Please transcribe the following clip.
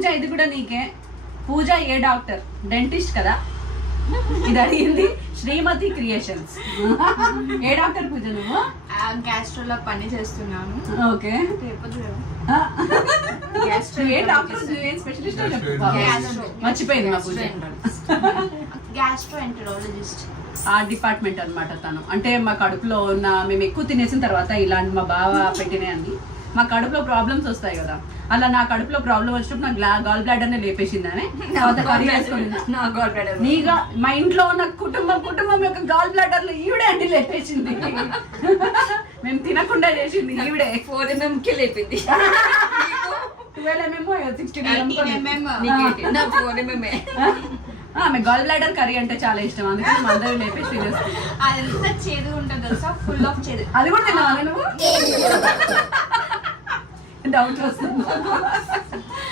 పూజ ఇది కూడా నీకే. పూజ ఏ డాక్టర్? డెంటిస్ట్ కదా. ఇది అడిగింది శ్రీమతి క్రియేషన్స్. ఏ డాక్టర్ పూజ నువ్వు? గ్యాస్ట్రోలో పని చేస్తున్నాను. ఓకే. మర్చిపోయింది మా పూజ. గ్యాస్ట్రోఎంటరాలజిస్ట్ ఆ డిపార్ట్మెంట్ అన్నమాట తను. అంటే మా కడుపులో ఉన్న మేము ఎక్కువ తినేసిన తర్వాత ఇలాంటి మా బావ పెట్టినాయి అన్ని. మా కడుపులో ప్రాబ్లమ్స్ వస్తాయి కదా, అలా నా కడుపులో ప్రాబ్లం వచ్చినప్పుడు నాకు గాల్ బ్లాడర్ నే లేపేసిందని నీగా మా ఇంట్లో ఉన్న కుటుంబం యొక్క గాల్ బ్లాడర్ లో ఈవిడే అండి లేపేసింది. మేము తినకుండా చేసింది ఈవిడే. 4 mm కి లేపింది. 12 mm 16 mm. ఆమె గాల్ బ్లాడర్ కర్రీ అంటే చాలా ఇష్టం, అందుకని మా అందరూ లేపేసి తినేస్తాం. అదంతా చేదు ఉంటుంది తెలుసా, ఫుల్ ఆఫ్ చేదు. అది కూడా తిన్నావా నువ్వు? డౌట్ వస్తుంది.